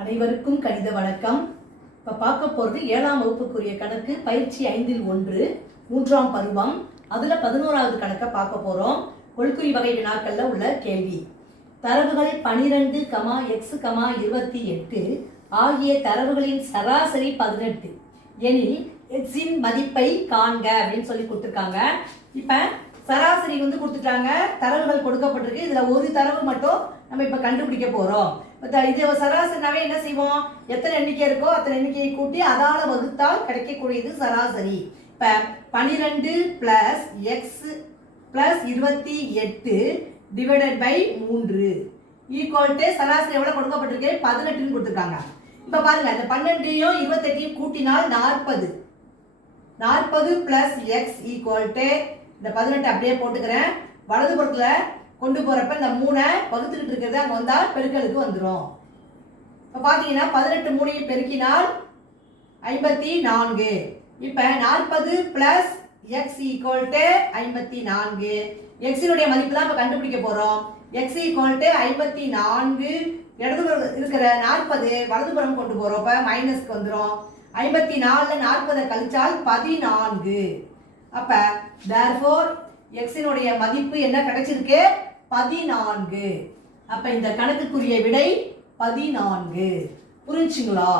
அனைவருக்கும் கணித வணக்கம். இப்போ பார்க்க போகிறது 7ஆம் வகுப்புக்குரிய கணக்கு பயிற்சி 5இல் 1 3ஆம் பருவம். அதில் 11வது கணக்கை பார்க்க போகிறோம். கொள்குறி வகை வினாக்களில் உள்ள கேள்வி. தரவுகள் 12, x, 28 ஆகிய தரவுகளின் சராசரி 18 எனில் எக்ஸின் மதிப்பை காண்க அப்படின்னு சொல்லி கொடுத்துருக்காங்க. இப்போ சராசரி கொடுத்துட்டாங்க, தரவுகள் கொடுக்கப்பட்டிருக்கு. இதில் ஒரு தரவு மட்டும் நம்ம இப்போ கண்டுபிடிக்க போகிறோம். இது சராசரினாவே என்ன செய்வோம், எத்தனை எண்ணிக்கை இருக்கோ அத்தனை எண்ணிக்கையை கூட்டி அதால வகுத்தால் கிடைக்கக்கூடியது சராசரி. இப்போ 12 + x + 28 divided by 3 equal to சராசரி எவ்வளோ கொடுக்கப்பட்டிருக்கு, 18ன்னு கொடுத்துருக்காங்க. இப்போ பாருங்க, இந்த 12ஐயும் 28ஐயும் கூட்டினால் 40. 40 + x ஈக்குவல் டு இந்த 18 அப்படியே போட்டுக்கிறேன். வலது புறத்தில் கொண்டு போகிறப்ப இந்த 3 வகுத்துக்கிட்டு இருக்கிறது அங்கே வந்தால் பெருக்கலுக்கு வந்துடும். இப்போ பார்த்தீங்கன்னா 18 3ஐயும் பெருக்கினால் 54. இப்போ 40 + x ஈக்குவல் டு 54. எக்ஸினுடைய மதிப்பு தான் இப்போ கண்டுபிடிக்க போகிறோம். x equal to 54. இடதுபுறம் இருக்கிற 40 வலதுபுறம் கொண்டு போகிறோம், இப்போ மைனஸ்க்கு வந்துடும். 54ல் 40 கழிச்சால் 14. அப்போ தேர்ஃபோர் எக்ஸினுடைய மதிப்பு என்ன கிடைச்சிருக்கு, 14. அப்ப இந்த கணக்குக்குரிய விடை 14. புரிஞ்சுங்களா?